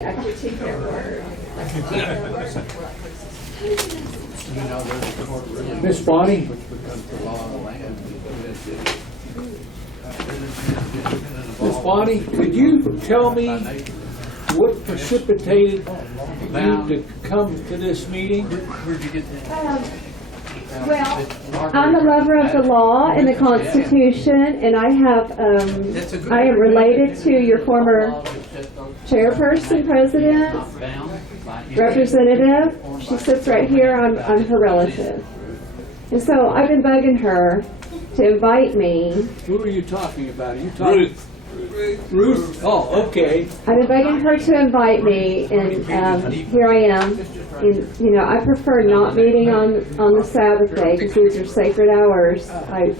I could take their word. Miss Bonnie? Miss Bonnie, could you tell me what precipitated you to come to this meeting? Where'd you get that? Well, I'm a lover of the law and the Constitution, and I am related to your former chairperson, president, representative. She sits right here. I'm her relative. And so I've been bugging her to invite me. Who are you talking about? Are you talking Ruth? Oh, okay. I've been begging her to invite me, and here I am. And, you know, I prefer not meeting on the Sabbath day because these are sacred hours.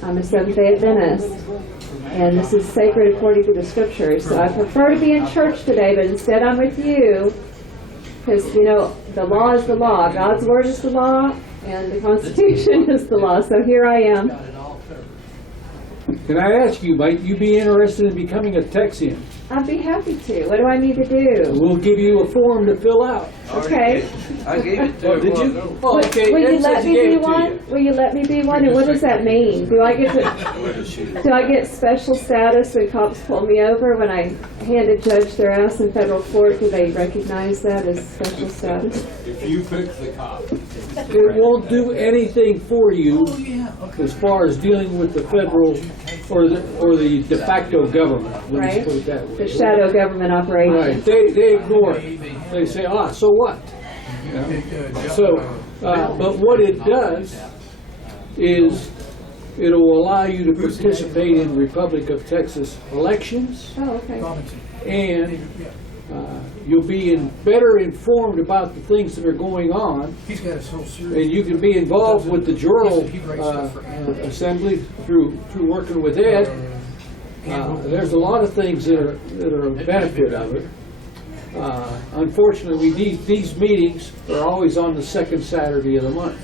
I'm a Seventh-day Adventist, and this is sacred according to the Scriptures. So I prefer to be in church today, but instead I'm with you because, you know, the law is the law. God's Word is the law, and the Constitution is the law. So here I am. Can I ask you, might you be interested in becoming a Texian? I'd be happy to. What do I need to do? We'll give you a form to fill out. Okay. I gave it to Oh, her. did you? Oh, okay. Will you Ed said let she me gave be it to one? you. Will you let me be one? And what does that mean? Do I get special status when cops pull me over when I hand a judge their ass in federal court? Do they recognize that as special status? If you pick the cop. It won't do anything for you as far as dealing with the federal or the de facto government. Let me Right. put it that way. The shadow government operation. Right. They ignore it. They say, so what? You know? So, but what it does is it'll allow you to participate in Republic of Texas elections, Oh, okay. and you'll be better informed about the things that are going on, He's got his whole series. and you can be involved with the Journal Assembly through working with Ed. There's a lot of things that are a benefit of it. Unfortunately, these meetings are always on the second Saturday of the month.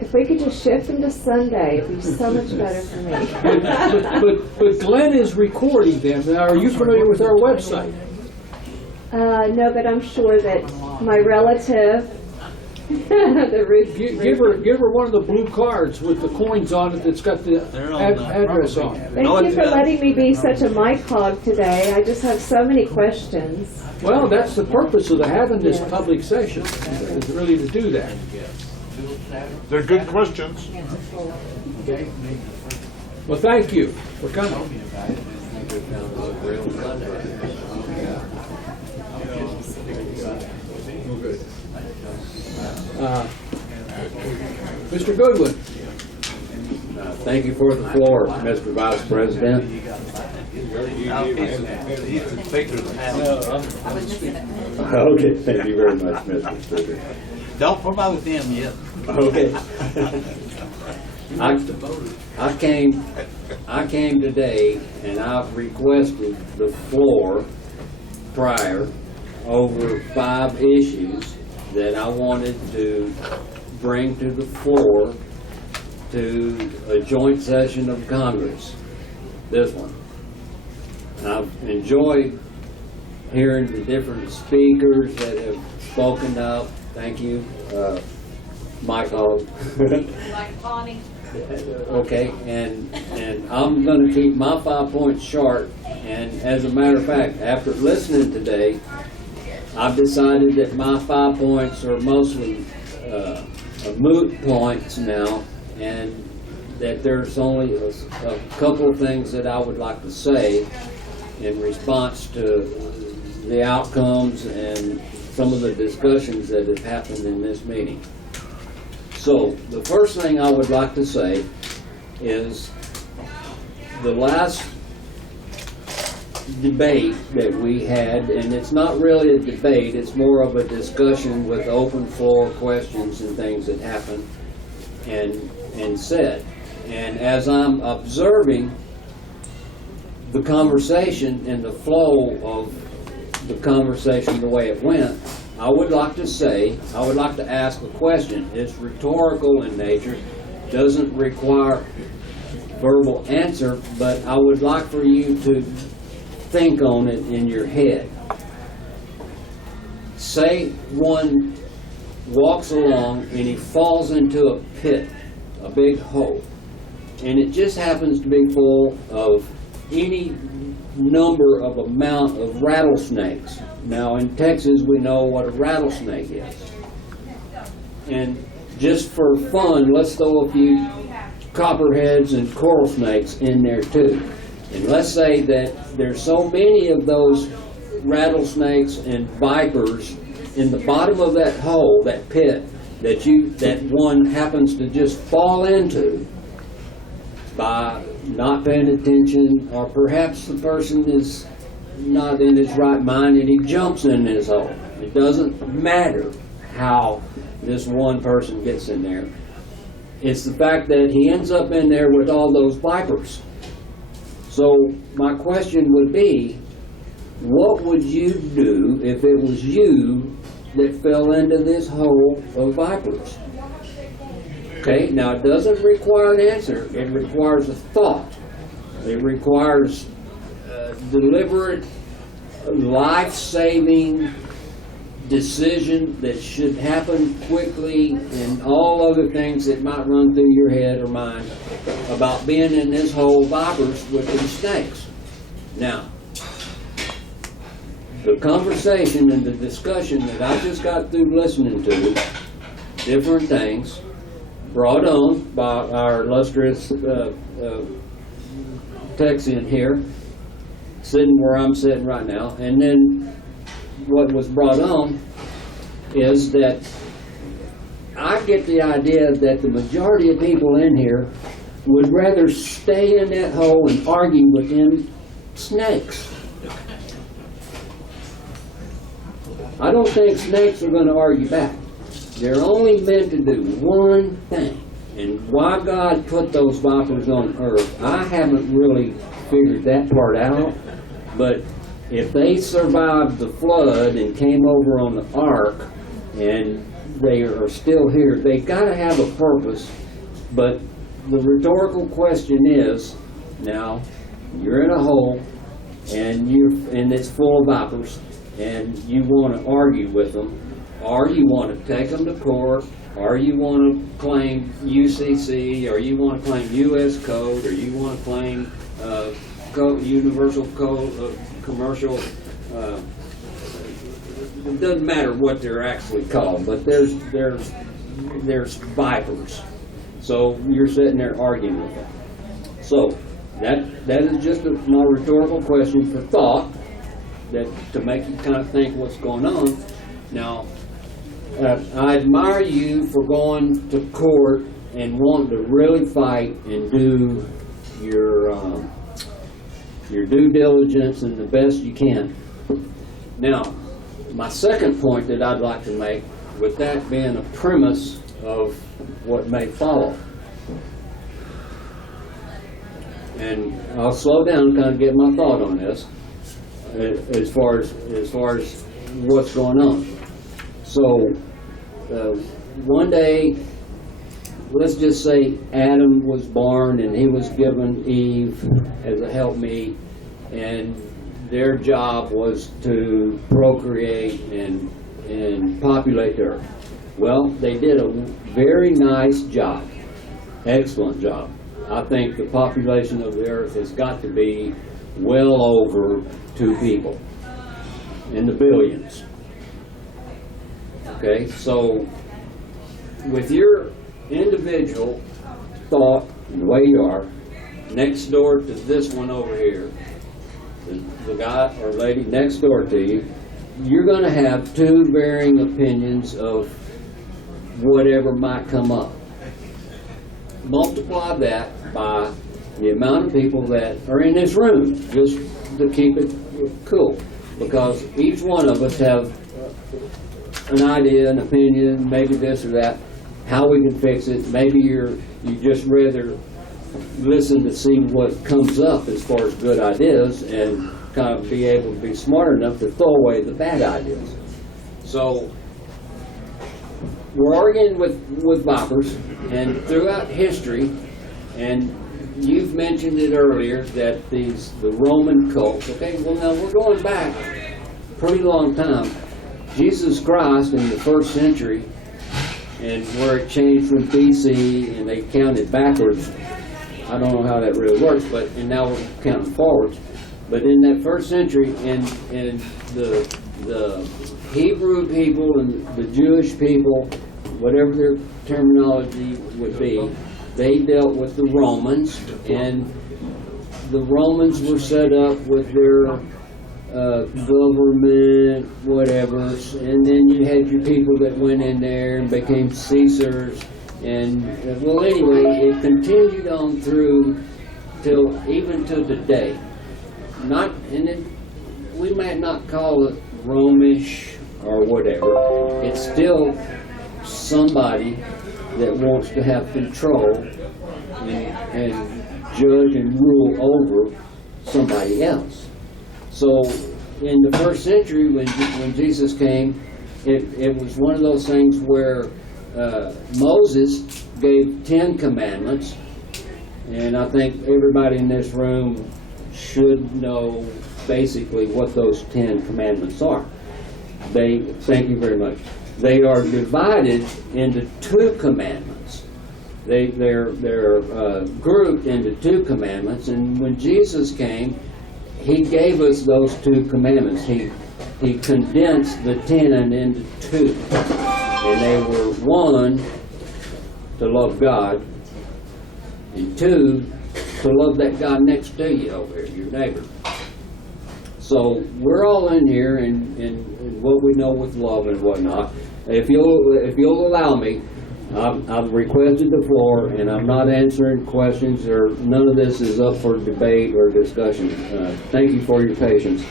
If we could just shift them to Sunday, it'd be so much better for me. But Glenn is recording them. Now, are you familiar with our website? No, but I'm sure that my relative, the Ruth, Give her one of the blue cards with the coins on it that's got the address on it. Thank you for letting me be such a mic hog today. I just have so many questions. Well, that's the purpose of having this public session, is really to do that. They're good questions. Well, thank you for coming. Mr. Goodwin. Thank you for the floor, Mr. Vice President. Okay, thank you very much, Mr. Speaker. Don't promote them yet. Okay. I came today and I've requested the floor prior over 5 issues that I wanted to bring to the floor to a joint session of Congress. This one. I've enjoyed hearing the different speakers that have spoken up. Thank you, Michael. Like Bonnie. Okay, and I'm going to keep my 5 points short. And as a matter of fact, after listening today, I've decided that my 5 points are mostly moot points now, and that there's only a couple of things that I would like to say in response to the outcomes and some of the discussions that have happened in this meeting. So, the first thing I would like to say is the last debate that we had, and it's not really a debate, it's more of a discussion with open floor questions and things that happened and said. And as I'm observing the conversation and the flow of the conversation the way it went, I would like to ask a question. It's rhetorical in nature, doesn't require verbal answer, but I would like for you to think on it in your head. say one walks along and he falls into a pit, a big hole, and it just happens to be full of any number of amount of rattlesnakes. Now in Texas we know what a rattlesnake is. And just for fun, let's throw a few copperheads and coral snakes in there too. And let's say that there's so many of those rattlesnakes and vipers in the bottom of that hole, that pit, that one happens to just fall into by not paying attention, or perhaps the person is not in his right mind and he jumps in this hole. It doesn't matter how this one person gets in there. It's the fact that he ends up in there with all those vipers. So my question would be, what would you do if it was you that fell into this hole of vipers? Okay, now it doesn't require an answer. It requires a thought. It requires deliberate, life-saving decision that should happen quickly, and all other things that might run through your head or mind about being in this hole of vipers with these snakes. Now, the conversation and the discussion that I just got through listening to, different things, brought on by our illustrious Texian here, sitting where I'm sitting right now, and then what was brought on is that I get the idea that the majority of people in here would rather stay in that hole and argue with them snakes. I don't think snakes are going to argue back. They're only meant to do one thing. And why God put those vipers on earth, I haven't really figured that part out. But if they survived the flood and came over on the ark and they are still here, they've got to have a purpose. But the rhetorical question is, now you're in a hole and it's full of vipers, and you want to argue with them, or you want to take them to court, or you want to claim UCC, or you want to claim U.S. Code, or you want to claim Universal Code, Commercial. It doesn't matter what they're actually called, but there's vipers. So you're sitting there arguing with them. So that is just my rhetorical question for thought, that to make you kind of think what's going on. Now, I admire you for going to court and wanting to really fight and do your due diligence and the best you can. Now, my second point that I'd like to make, with that being a premise of what may follow, and I'll slow down and kind of get my thought on this as far as what's going on. So one day, let's just say Adam was born and he was given Eve as a helpmeet, and their job was to procreate and populate the earth. Well, they did a very nice job, excellent job. I think the population of the earth has got to be well over 2 people, in the billions. Okay, so with your individual thought and the way you are, next door to this one over here, the guy or lady next door to you, you're going to have 2 varying opinions of whatever might come up. Multiply that by the amount of people that are in this room, just to keep it cool, because each one of us have an idea, an opinion, maybe this or that, how we can fix it. Maybe you just rather listen to see what comes up as far as good ideas and kind of be able to be smart enough to throw away the bad ideas. So we're arguing with vipers, and throughout history, and you've mentioned it earlier, that the Roman cults, okay, well now we're going back a pretty long time. Jesus Christ in the first century, and where it changed from BC and they counted backwards. I don't know how that really works, and now we're counting forwards. But in that first century, and the Hebrew people and the Jewish people, whatever their terminology would be, they dealt with the Romans, and the Romans were set up with their government, whatever, and then you had your people that went in there and became Caesars, and well, anyway, it continued on through till even to today. We might not call it Romish or whatever. It's still somebody that wants to have control and judge and rule over somebody else. So in the first century, when Jesus came, it was one of those things where Moses gave 10 commandments, and I think everybody in this room should know basically what those 10 commandments are. Thank you very much. They are divided into 2 commandments. They're grouped into 2 commandments, and when Jesus came, He gave us those 2 commandments. He condensed the 10 into 2. And they were 1, to love God, and 2, to love that guy next to you over here, your neighbor. So we're all in here in what we know with love and whatnot. If you'll allow me, I've requested the floor, and I'm not answering questions, or none of this is up for debate or discussion. Thank you for your patience,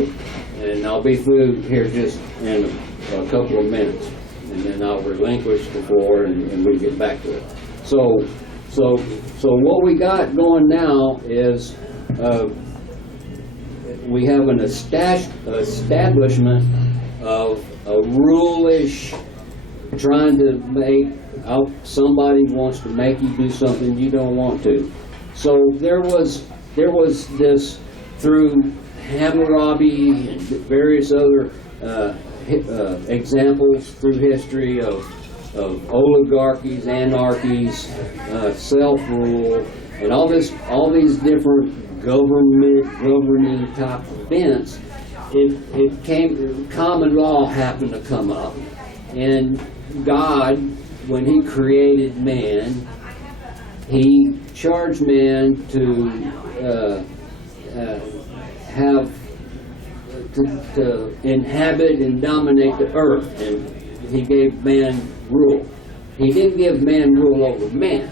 and I'll be through here just in a couple of minutes, and then I'll relinquish the floor, and we get back to it. So what we got going now is we have an establishment of a rule-ish, trying to make out somebody wants to make you do something you don't want to. So there was this through Hammurabi and various other examples through history of oligarchies, anarchies, self-rule, and all these different governing type events. It came, common law happened to come up, and God, when He created man, He charged man to inhabit and dominate the earth, and He gave man rule. He didn't give man rule over man.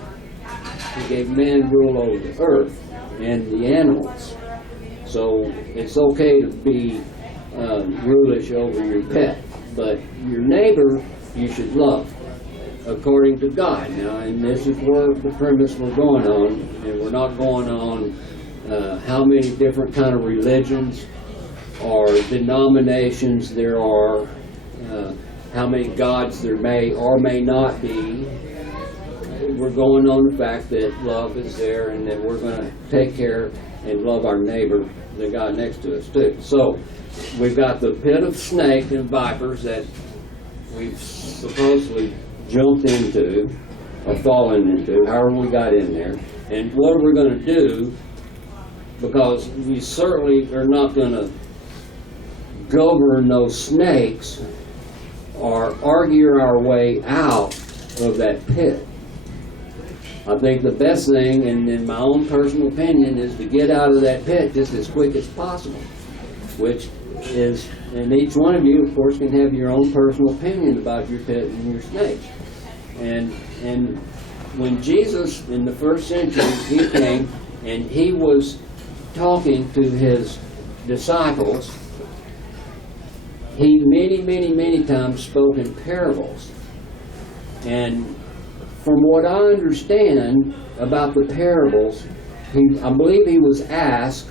He gave man rule over the earth and the animals. So it's okay to be rulish over your pet, but your neighbor you should love according to God. Now, and this is where the premise we're going on, and we're not going on how many different kind of religions or denominations there are, how many gods there may or may not be. We're going on the fact that love is there, and that we're going to take care and love our neighbor, the guy next to us too. So we've got the pit of snake and vipers that we've supposedly jumped into or fallen into, however we got in there. And what are we going to do? Because we certainly are not going to govern those snakes or argue our way out of that pit. I think the best thing, and in my own personal opinion, is to get out of that pit just as quick as possible, which is, and each one of you, of course, can have your own personal opinion about your pit and your snakes. And when Jesus, in the first century, He came and He was talking to His disciples, He many times spoke in parables. And from what I understand about the parables, I believe He was asked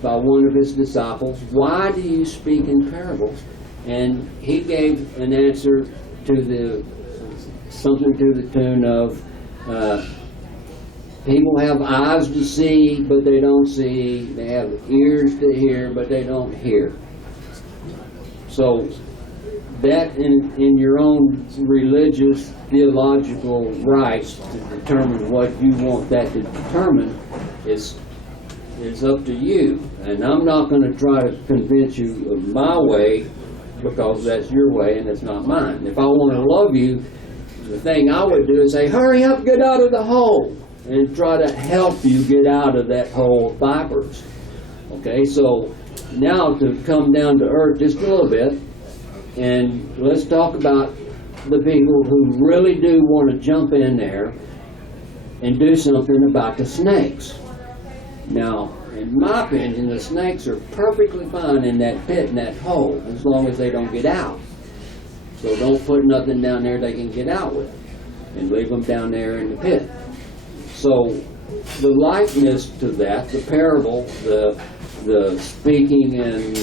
by one of His disciples, why do you speak in parables? And He gave an answer to something to the tune of, people have eyes to see, but they don't see. They have ears to hear, but they don't hear. So that in your own religious, theological rights to determine what you want that to determine is up to you. And I'm not going to try to convince you of my way, because that's your way and it's not mine. If I want to love you, the thing I would do is say, hurry up, get out of the hole, and try to help you get out of that hole of vipers. Okay, so now to come down to earth just a little bit, and let's talk about the people who really do want to jump in there and do something about the snakes. Now, in my opinion, the snakes are perfectly fine in that pit, in that hole, as long as they don't get out. So don't put nothing down there they can get out with, and leave them down there in the pit. So the likeness to that, the parable, the speaking and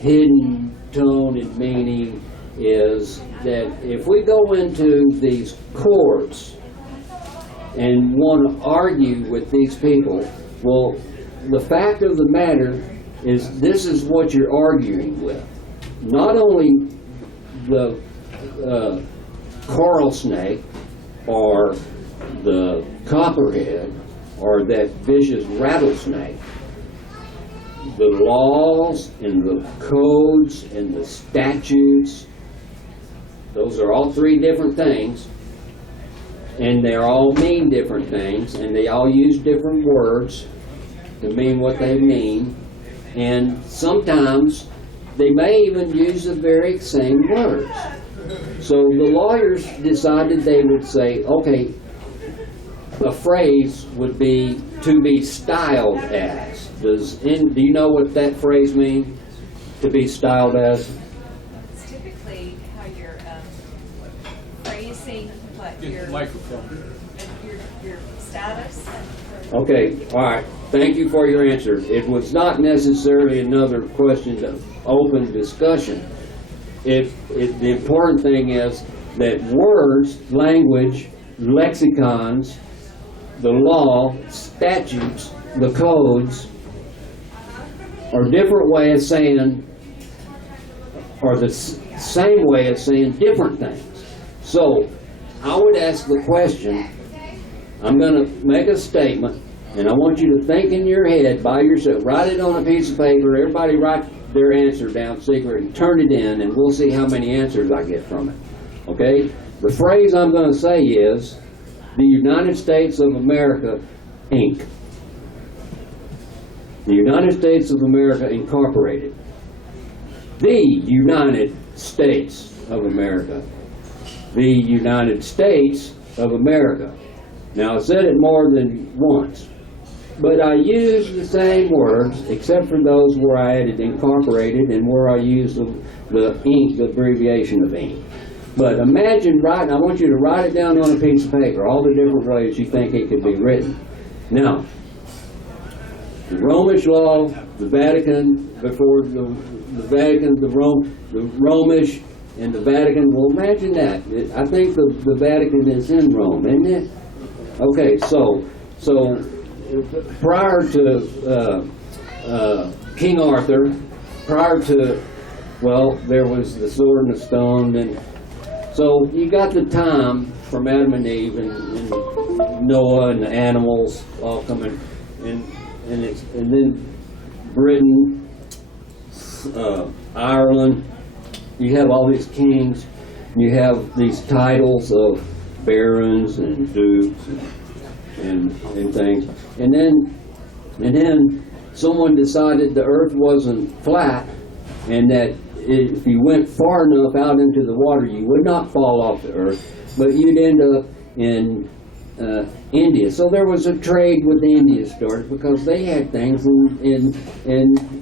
hidden tone and meaning, is that if we go into these courts and want to argue with these people, well, the fact of the matter is this is what you're arguing with. Not only the coral snake or the copperhead or that vicious rattlesnake. The laws and the codes and the statutes, those are all three different things, and they all mean different things, and they all use different words to mean what they mean, and sometimes they may even use the very same words. So the lawyers decided they would say, okay, a phrase would be to be styled as. Do you know what that phrase means? To be styled as? It's typically how you're phrasing what Get your the microphone. your status. Okay, all right. Thank you for your answer. It was not necessarily another question of open discussion. The important thing is that words, language, lexicons, the law, statutes, the codes are different way of saying, or the same way of saying different things. So I would ask the question, I'm going to make a statement, and I want you to think in your head by yourself, write it on a piece of paper, everybody write their answer down secret and turn it in, and we'll see how many answers I get from it. Okay? The phrase I'm going to say is, the United States of America, Inc. The United States of America, Incorporated. The United States of America. The United States of America. Now, I said it more than once, but I used the same words, except for those where I added incorporated and where I used the ink, the abbreviation of ink. But imagine writing, I want you to write it down on a piece of paper, all the different ways you think it could be written. Now, the Romish law, the Vatican, before the Vatican, the Romish and the Vatican, well, imagine that. I think the Vatican is in Rome, isn't it? Okay, so prior to King Arthur, prior to, well, there was the sword and the stone, and so you got the time from Adam and Eve and Noah and the animals all coming, and then Britain, Ireland. You have all these kings. You have these titles of barons and dukes and things, and then someone decided the earth wasn't flat, and that if you went far enough out into the water you would not fall off the earth, but you'd end up in India. So there was a trade with India started because they had things, and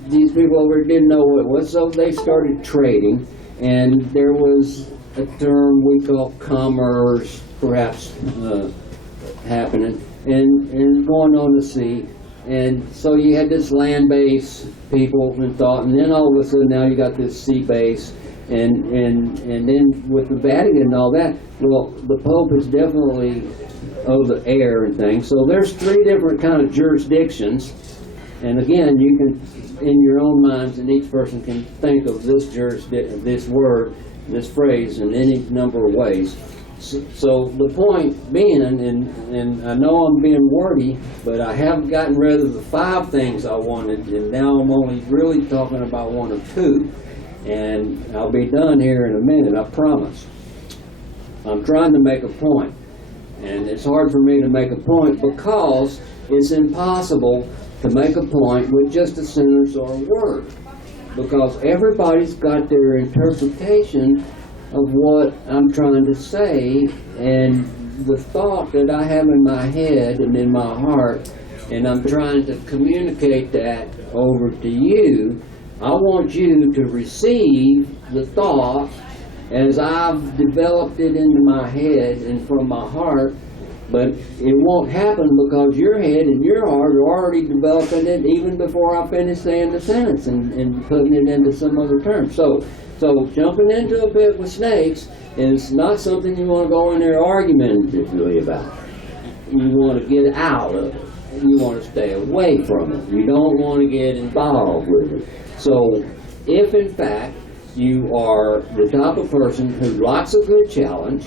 these people over didn't know what it was, so they started trading, and there was a term we call commerce perhaps happening and going on the sea. And so you had this land-based people and thought, and then all of a sudden now you got this sea-based, and then with the Vatican and all that, well, the Pope is definitely of the air and things. So there's three different kind of jurisdictions, And again, you can, in your own minds, and each person can think of this this word, this phrase in any number of ways. So the point being, and I know I'm being wordy, but I haven't gotten rid of the 5 things I wanted, and now I'm only really talking about 1 or 2. And I'll be done here in a minute, I promise. I'm trying to make a point, and it's hard for me to make a point because it's impossible to make a point with just a sentence or a word, because everybody's got their interpretation of what I'm trying to say, and the thought that I have in my head and in my heart, and I'm trying to communicate that over to you. I want you to receive the thought as I've developed it into my head and from my heart, but it won't happen because your head and your heart are already developing it even before I finish saying the sentence and putting it into some other terms. So jumping into a bit with snakes is not something you want to go in there argumentatively about. You want to get out of it. You want to stay away from it. You don't want to get involved with it. So if in fact you are the type of person who likes a good challenge,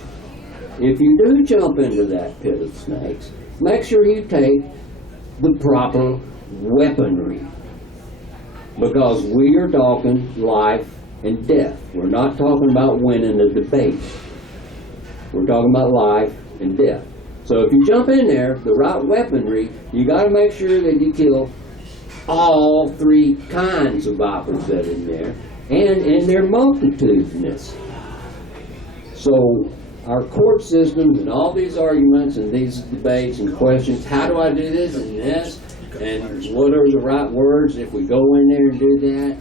if you do jump into that pit of snakes, make sure you take the proper weaponry. Because we are talking life and death. We're not talking about winning a debate. We're talking about life and death. So if you jump in there, the right weaponry, you got to make sure that you kill all 3 kinds of vipers that are in there, and in their multitudinous. So our court systems and all these arguments and these debates and questions, how do I do this and this, and what are the right words if we go in there and do that,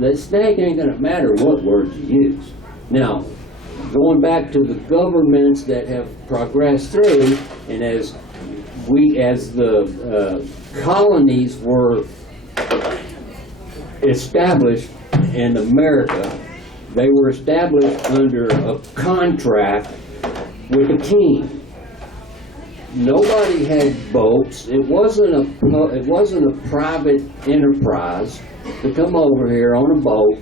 the snake ain't going to matter what words you use. Now, going back to the governments that have progressed through, and as the colonies were established in America, they were established under a contract with the king. Nobody had boats. It wasn't a private enterprise to come over here on a boat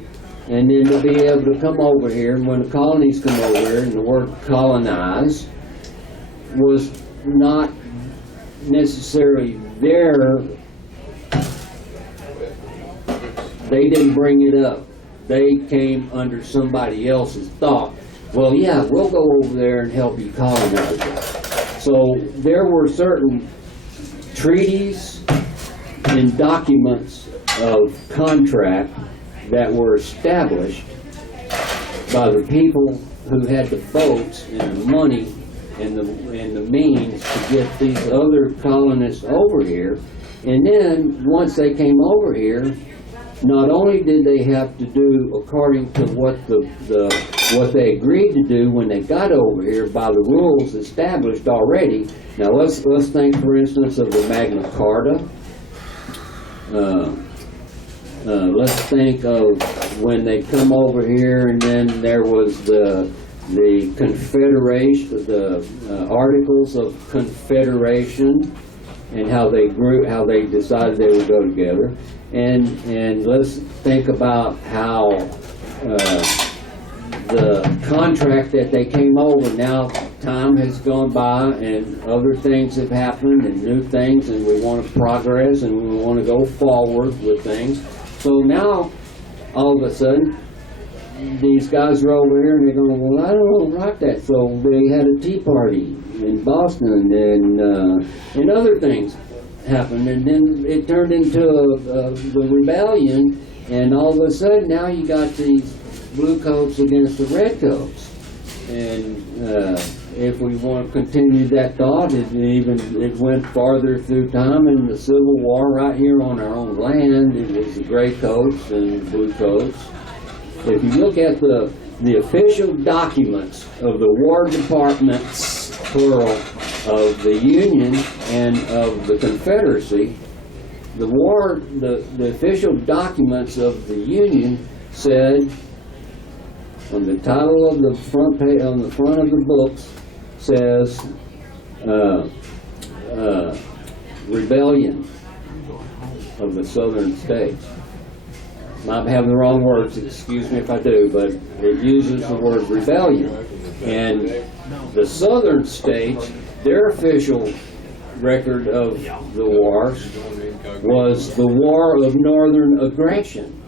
and then to be able to come over here. And when the colonies come over here, and the word colonize was not necessarily there. They didn't bring it up. They came under somebody else's thought. Well, yeah, we'll go over there and help you colonize it. So there were certain treaties and documents of contract that were established by the people who had the boats and the money and the means to get these other colonists over here. And then once they came over here, not only did they have to do according to what what they agreed to do when they got over here by the rules established already. Now let's think, for instance, of the Magna Carta. Let's think of when they come over here, and then there was the Confederation, the Articles of Confederation, and how they decided they would go together. And let's think about how the contract that they came over, now time has gone by and other things have happened and new things, and we want to progress and we want to go forward with things. So now, all of a sudden, these guys are over here and they're going, well, I don't like that. So they had a tea party in Boston and other things happened, and then it turned into the rebellion, and all of a sudden now you got these blue coats against the red coats. And if we want to continue that thought, it went farther through time in the Civil War right here on our own land. It was the gray coats and the blue coats. If you look at the official documents of the War Departments, plural, of the Union and of the Confederacy, the official documents of the Union said, on the title of the front page, on the front of the books, says rebellion. of the southern states. I'm having the wrong words, excuse me if I do, but it uses the word rebellion. And the southern states, their official record of the wars was the War of Northern Aggression.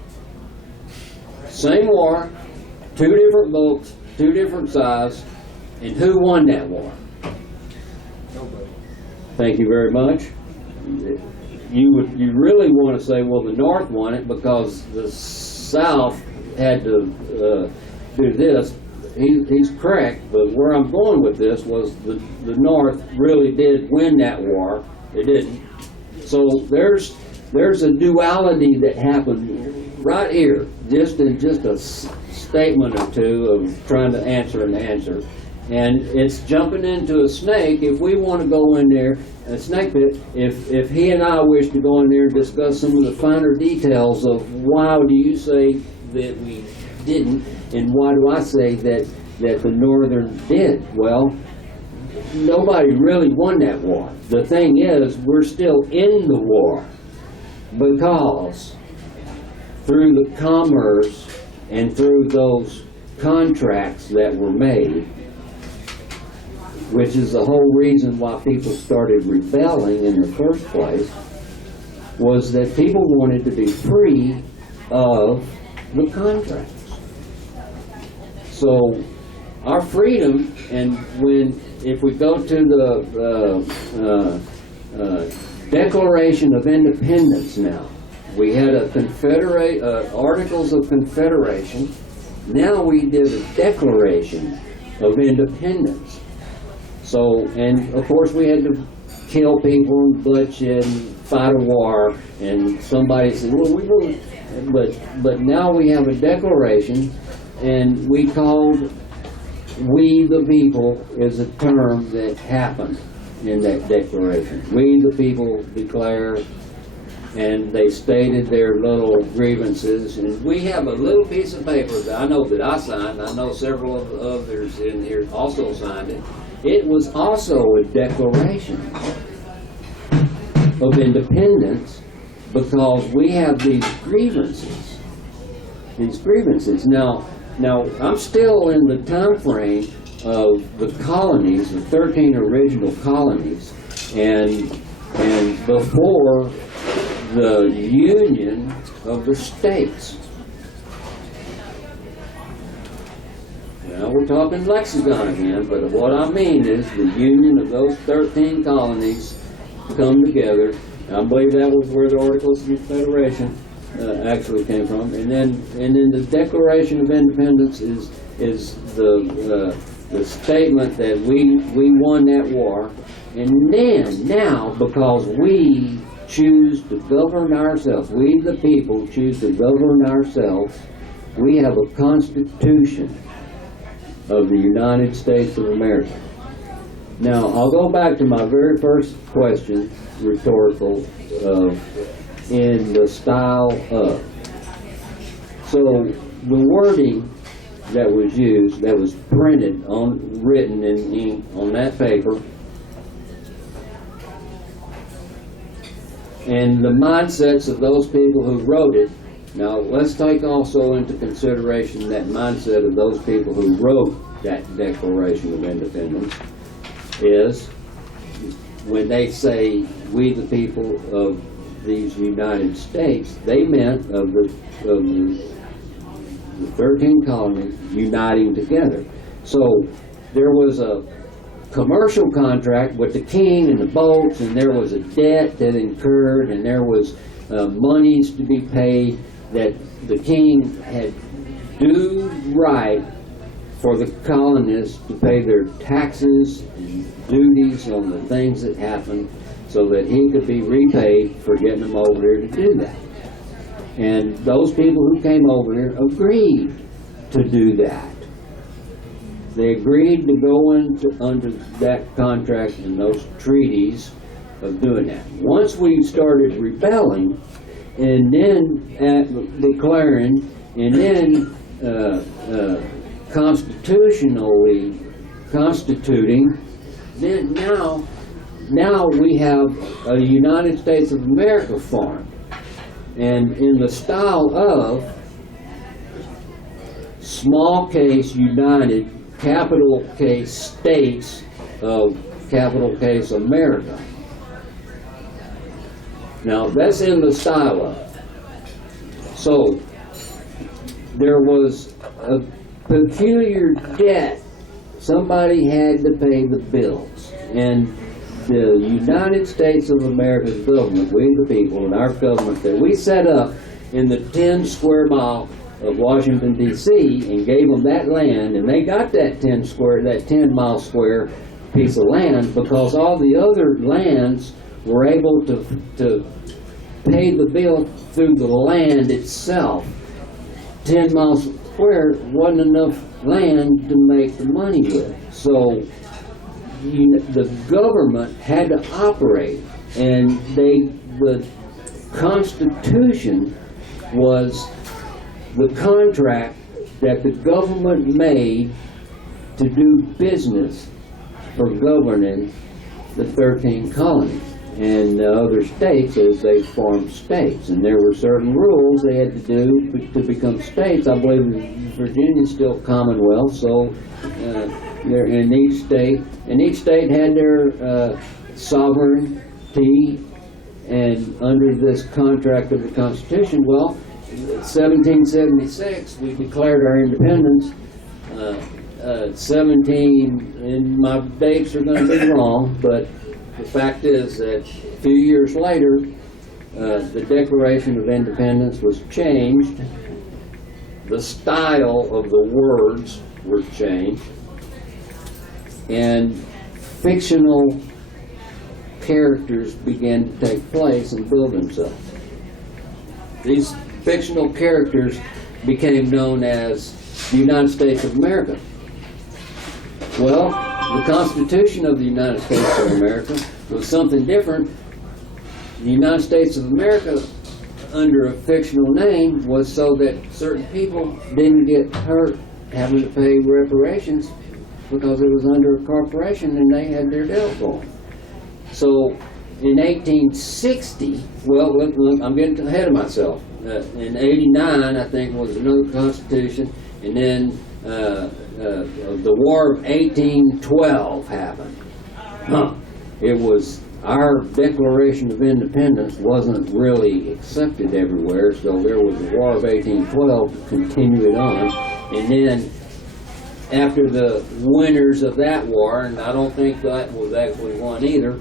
Same war, two different boats, two different sides, and who won that war? Thank you very much. You really want to say, well, the North won it because the South had to do this. He's correct, but where I'm going with this was the North really did win that war. It didn't. So there's a duality that happened right here, just in just a statement or two of trying to answer an answer. And it's jumping into a snake. If we want to go in there, a snake pit, if he and I wish to go in there and discuss some of the finer details of why do you say that we didn't, and why do I say that the Northern did? Well, nobody really won that war. The thing is, we're still in the war because through the commerce and through those contracts that were made, which is the whole reason why people started rebelling in the first place, was that people wanted to be free of the contracts. So our freedom, and if we go to the Declaration of Independence now, we had a Articles of Confederation. Now we did a Declaration of Independence. So, and of course we had to kill people and bloodshed and fight a war, and somebody said, well, we will, but now we have a declaration, and we called "We the People" is a term that happened in that declaration. We the people declare, and they stated their little grievances, and we have a little piece of paper that I know that I signed. I know several of the others in here also signed it. It was also a declaration of independence because we have these grievances. Now I'm still in the time frame of the colonies, the 13 original colonies, and before the union of the states. Now we're talking lexicon again, but what I mean is the union of those 13 colonies come together. And I believe that was where the Articles of Confederation actually came from. And then the Declaration of Independence is the statement that we won that war. And then now, because we choose to govern ourselves, we the people choose to govern ourselves, we have a Constitution of the United States of America. Now, I'll go back to my very first question, rhetorical, in the style of. So, the wording that was used, that was written in ink on that paper, and the mindsets of those people who wrote it. Now, let's take also into consideration that mindset of those people who wrote that Declaration of Independence is when they say, we the people of these United States, they meant of the 13 colonies uniting together. So there was a commercial contract with the king and the boats, and there was a debt that incurred, and there was monies to be paid that the king had due right for the colonists to pay their taxes and duties on the things that happened so that he could be repaid for getting them over here to do that. And those people who came over here agreed to do that. They agreed to go under that contract and those treaties of doing that. Once we started rebelling, and then declaring, and then constitutionally constituting, then now we have a United States of America formed. and in the style of small case united, capital case states of capital case America. Now, that's in the style of. So, there was a peculiar debt. Somebody had to pay the bills. And the United States of America's government, we the people, and our government that we set up in the 10 square mile of Washington, D.C., and gave them that land, and they got that 10 mile square piece of land because all the other lands were able to pay the bill through the land itself. 10 miles square wasn't enough land to make the money with. So the government had to operate, and the Constitution was the contract that the government made to do business for governing the 13 colonies and the other states as they formed states. And there were certain rules they had to do to become states. I believe Virginia's still Commonwealth, so they're in each state. And each state had their sovereignty, and under this contract of the Constitution, well, 1776, we declared our independence. 17, and my dates are going to be wrong, but the fact is that a few years later, the Declaration of Independence was changed. The style of the words were changed, and fictional characters began to take place and build themselves. These fictional characters became known as the United States of America. Well, the Constitution of the United States of America was something different. The United States of America, under a fictional name, was so that certain people didn't get hurt having to pay reparations because it was under a corporation and they had their deal going. So in 1860, well, I'm getting ahead of myself. In 89, I think, was another Constitution, and then the War of 1812 happened. It was, our Declaration of Independence wasn't really accepted everywhere, so there was the War of 1812 to continue it on. And then, after the winners of that war, and I don't think that was actually won either,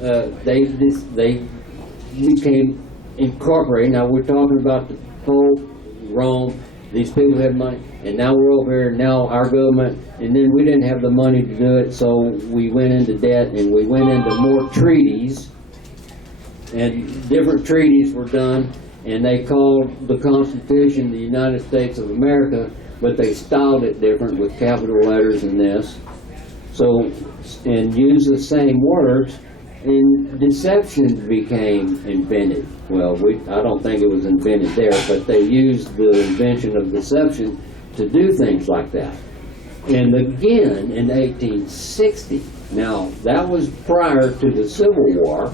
they became incorporated. Now we're talking about the Pope, Rome, these people had money, and now we're over here, now our government, and then we didn't have the money to do it, so we went into debt, and we went into more treaties, and different treaties were done, and they called the Constitution the United States of America, but they styled it different with capital letters in this, so, and used the same words, and deception became invented. Well, I don't think it was invented there, but they used the invention of deception to do things like that. And again, in 1860, now that was prior to the Civil War,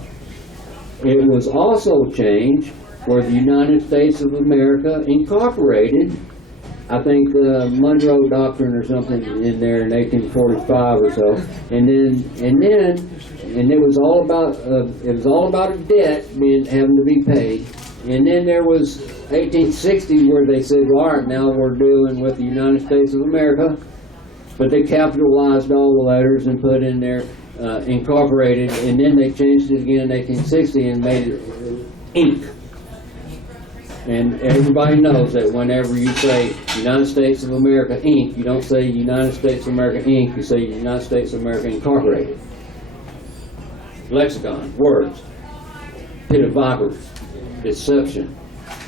it was also changed where the United States of America incorporated, I think the Monroe Doctrine or something in there in 1845 or so, and it was all about a debt having to be paid. And then there was 1860 where they said, well, all right, now we're doing with the United States of America, but they capitalized all the letters and put in there incorporated, and then they changed it again in 1860 and made it Inc. And everybody knows that whenever you say United States of America Inc., you don't say United States of America Inc., you say United States of America Incorporated. Lexicon, words, pit of vipers, deception.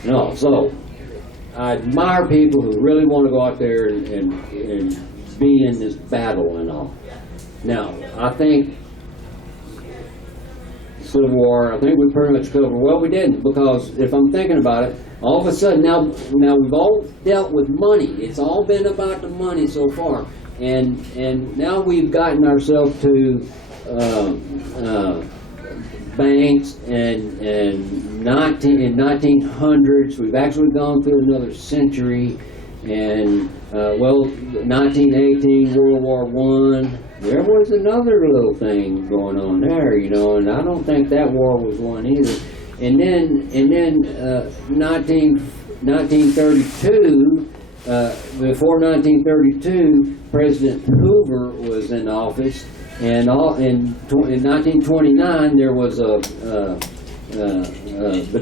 No, so I admire people who really want to go out there and be in this battle and all. Now, I think Civil War, I think we pretty much covered. Well, we didn't, because if I'm thinking about it, all of a sudden now we've all dealt with money. It's all been about the money so far, and now we've gotten ourselves to banks in 1900s. We've actually gone through another century, and 1918, World War I. There was another little thing going on there, you know, and I don't think that war was won either. And then 1932. Before 1932, President Hoover was in office, and in 1929 there was the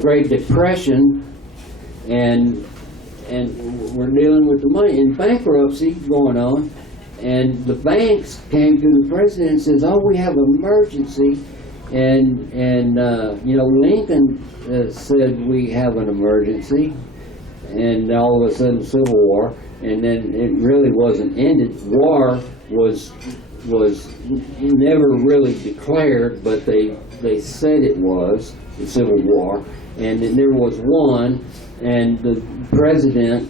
Great Depression, and we're dealing with the money and bankruptcy going on, and the banks came to the president and says, "Oh, we have an emergency," and you know, Lincoln said we have an emergency. And all of a sudden, Civil War, and then it really wasn't ended. War was never really declared, but they said it was the Civil War, and then there was one, and the President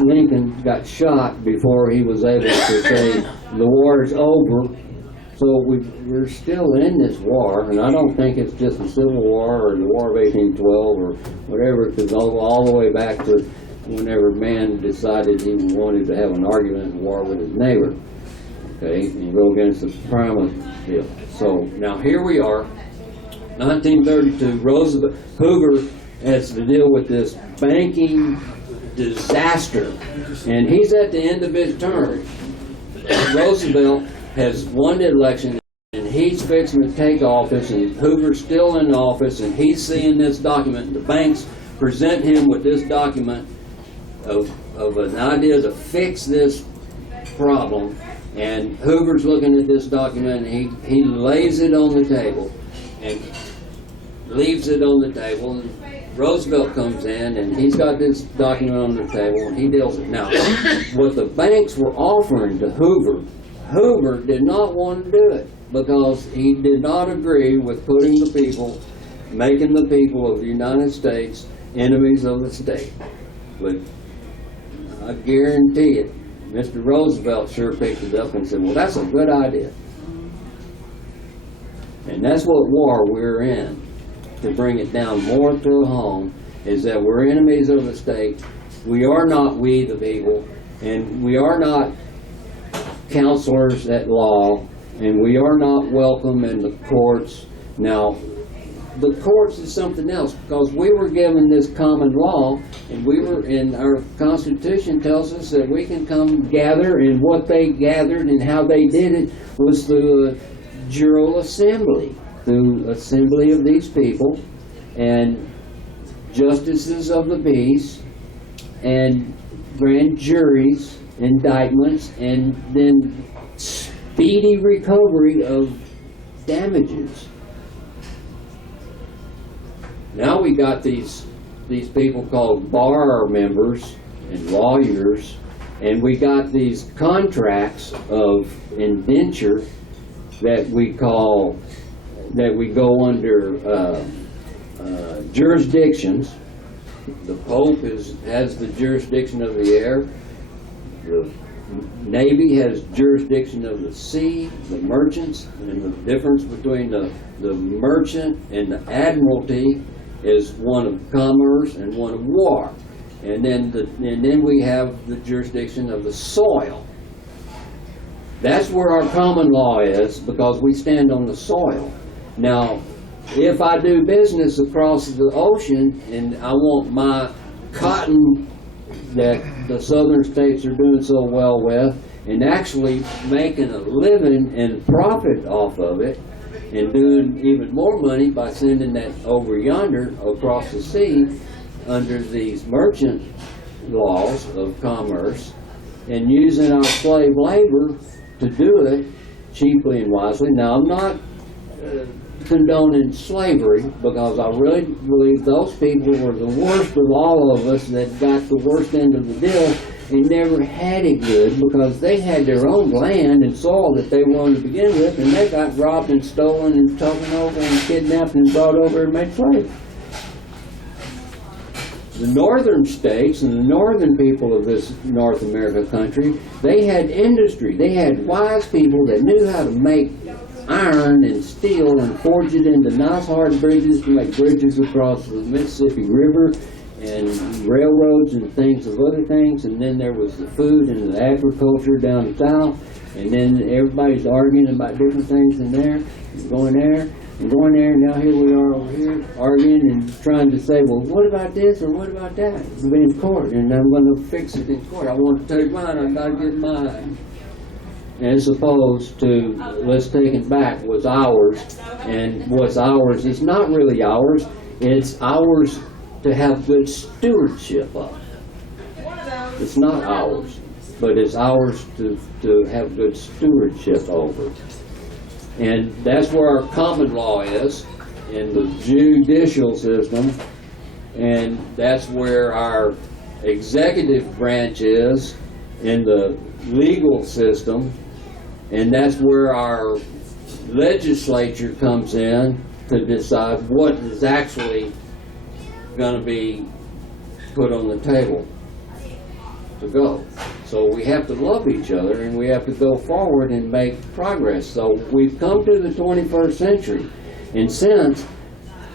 Lincoln got shot before he was able to say the war is over. So we're still in this war, and I don't think it's just the Civil War or the War of 1812 or whatever, because all the way back to whenever man decided he wanted to have an argument in war with his neighbor, okay, and go against the Primus deal. So now here we are, 1932, Hoover has to deal with this banking disaster, and he's at the end of his term. Roosevelt has won the election, and he's fixing to take office, and Hoover's still in office, and he's seeing this document. The banks present him with this document of an idea to fix this problem, and Hoover's looking at this document, and he lays it on the table and leaves it on the table, and Roosevelt comes in, and he's got this document on the table, and he deals it. Now, what the banks were offering to Hoover did not want to do it, because he did not agree with making the people of the United States enemies of the state. But I guarantee it, Mr. Roosevelt sure picked it up and said, well, that's a good idea. And that's what war we're in, to bring it down more to home, is that we're enemies of the state. We are not we the people, and we are not counselors at law, and we are not welcome in the courts. Now, the courts is something else, because we were given this common law, and our Constitution tells us that we can come gather, and what they gathered and how they did it was through a jural assembly, through assembly of these people, and justices of the peace, and grand juries, indictments, and then speedy recovery of damages. Now we got these people called bar members and lawyers, and we got these contracts of indenture that we go under jurisdictions. The Pope has the jurisdiction of the air. The Navy has jurisdiction of the sea, the merchants, and the difference between the merchant and the admiralty is one of commerce and one of war. And then we have the jurisdiction of the soil. That's where our common law is, because we stand on the soil. Now, if I do business across the ocean and I want my cotton that the southern states are doing so well with, and actually making a living and profit off of it, and doing even more money by sending that over yonder across the sea under these merchant laws of commerce, and using our slave labor to do it cheaply and wisely. Now, I'm not condoning slavery, because I really believe those people were the worst of all of us that got the worst end of the deal and never had it good, because they had their own land and soil that they wanted to begin with, and they got robbed and stolen and taken over and kidnapped and brought over and made slaves. The northern states and the northern people of this North America country, they had industry. They had wise people that knew how to make iron and steel and forge it into nice hard bridges to make bridges across the Mississippi River and railroads and things of other things. And then there was the food and the agriculture down south. And then everybody's arguing about different things in there, going there. And going there, and now here we are over here arguing and trying to say, well, what about this or what about that? We've been in court, and I'm going to fix it in court. I want to take mine, I've got to get mine. As opposed to, let's take it back, what's ours. And what's ours is not really ours, it's ours to have good stewardship of. It's not ours, but it's ours to have good stewardship over. And that's where our common law is in the judicial system, and that's where our executive branch is in the legal system, and that's where our legislature comes in to decide what is actually going to be put on the table to go. So we have to love each other, and we have to go forward and make progress. So we've come to the 21st century, and since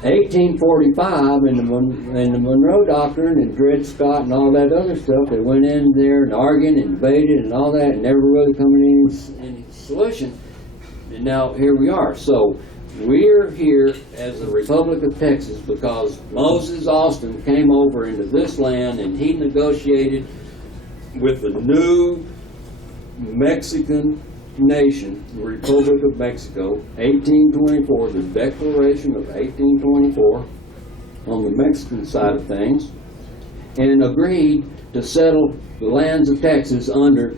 1845 and the Monroe Doctrine and Dred Scott and all that other stuff, they went in there and argued and debated and all that, and never really coming to any solution. And now here we are. So we're here as the Republic of Texas because Moses Austin came over into this land and he negotiated with the new Mexican nation, the Republic of Mexico, 1824, the Declaration of 1824, on the Mexican side of things, and agreed to settle the lands of Texas under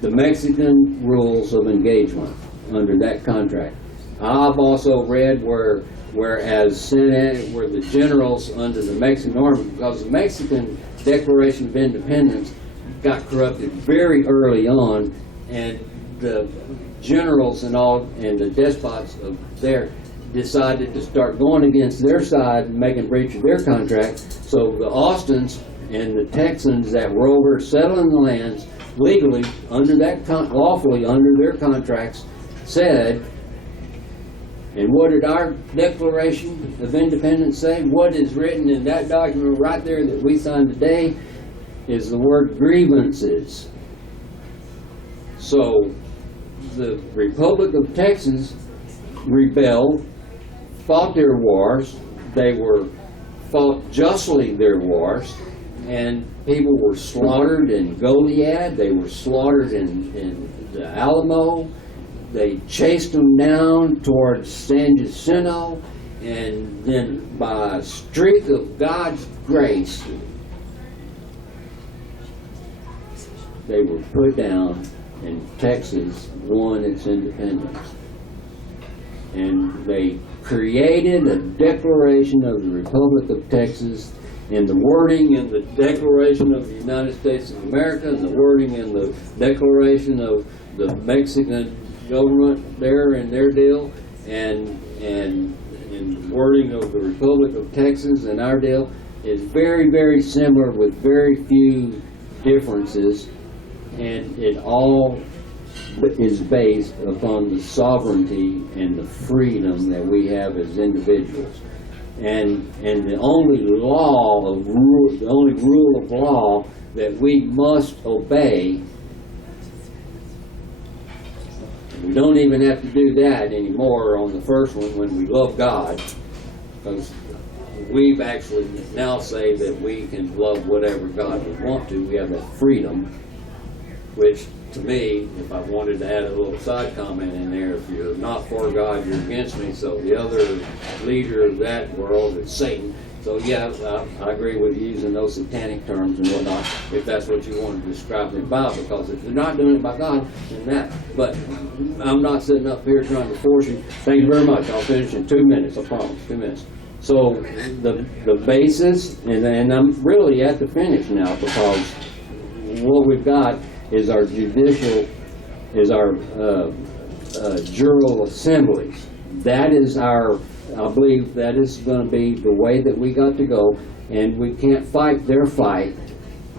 the Mexican rules of engagement, under that contract. I've also read where the generals under the Mexican army, because the Mexican Declaration of Independence got corrupted very early on, and the generals and the despots of there decided to start going against their side and making breach of their contract. So the Austins and the Texans that were over settling the lands legally under that lawfully under their contracts said, and what did our Declaration of Independence say? What is written in that document right there that we signed today is the word grievances. So the Republic of Texas rebelled, fought their wars. They fought justly their wars, and people were slaughtered in Goliad. They were slaughtered in the Alamo. They chased them down towards San Jacinto, and then by a streak of God's grace, they were put down, and Texas won its independence. And they created a Declaration of the Republic of Texas, and the wording in the Declaration of the United States of America, and the wording in the Declaration of the Mexican government there and their deal, and the wording of the Republic of Texas and our deal is very, very similar with very few differences. And it all is based upon the sovereignty and the freedom that we have as individuals. And the only rule of law that we must obey, we don't even have to do that anymore on the first one when we love God, because we've actually now say that we can love whatever God would want to. We have that freedom. Which, to me, if I wanted to add a little side comment in there, if you're not for God, you're against me. So the other leader of that world is Satan. So yeah, I agree with you using those satanic terms and whatnot, if that's what you want to describe it by, because if you're not doing it by God, then that. But I'm not sitting up here trying to force you. Thank you very much. I'll finish in 2 minutes, I promise, 2 minutes. So the basis, and I'm really at the finish now, because what we've got is our judicial, is our jural assemblies. That is our, I believe that is going to be the way that we got to go, and we can't fight their fight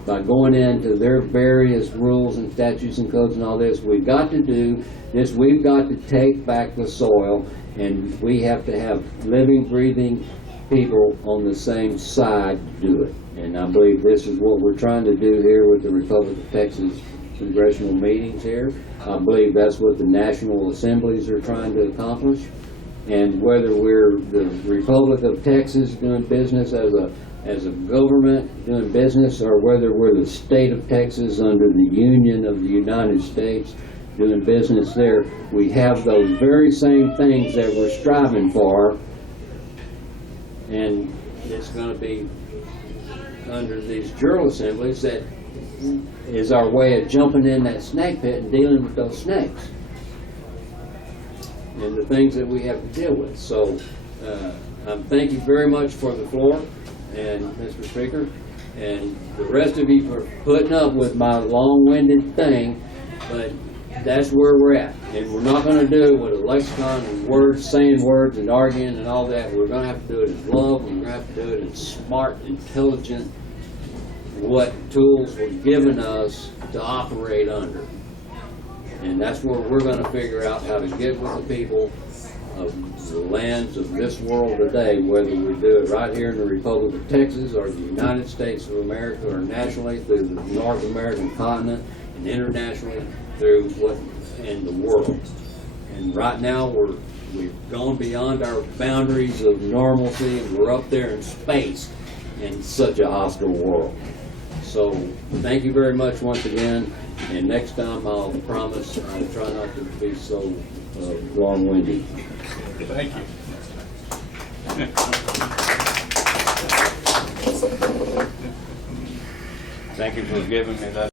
by going into their various rules and statutes and codes and all this. We've got to do this. We've got to take back the soil, and we have to have living, breathing people on the same side to do it. And I believe this is what we're trying to do here with the Republic of Texas congressional meetings here. I believe that's what the national assemblies are trying to accomplish. And whether we're the Republic of Texas doing business as a government doing business, or whether we're the state of Texas under the Union of the United States doing business there, we have those very same things that we're striving for, and it's going to be under these General Assemblies that is our way of jumping in that snake pit and dealing with those snakes and the things that we have to deal with. So thank you very much for the floor, and Mr. Speaker, and the rest of you for putting up with my long-winded thing, but that's where we're at. And we're not going to do it with a lexicon and words, saying words and arguing and all that. We're going to have to do it in love, and we're going to have to do it in smart, intelligent, what tools were given us to operate under. And that's where we're going to figure out how to get with the people of the lands of this world today, whether we do it right here in the Republic of Texas or the United States of America, or nationally through the North American continent, and internationally through what in the world. And right now we've gone beyond our boundaries of normalcy, and we're up there in space in such a hostile world. So thank you very much once again, and next time I'll promise I'll try not to be so long-winded. Thank you. Thank you for giving me that.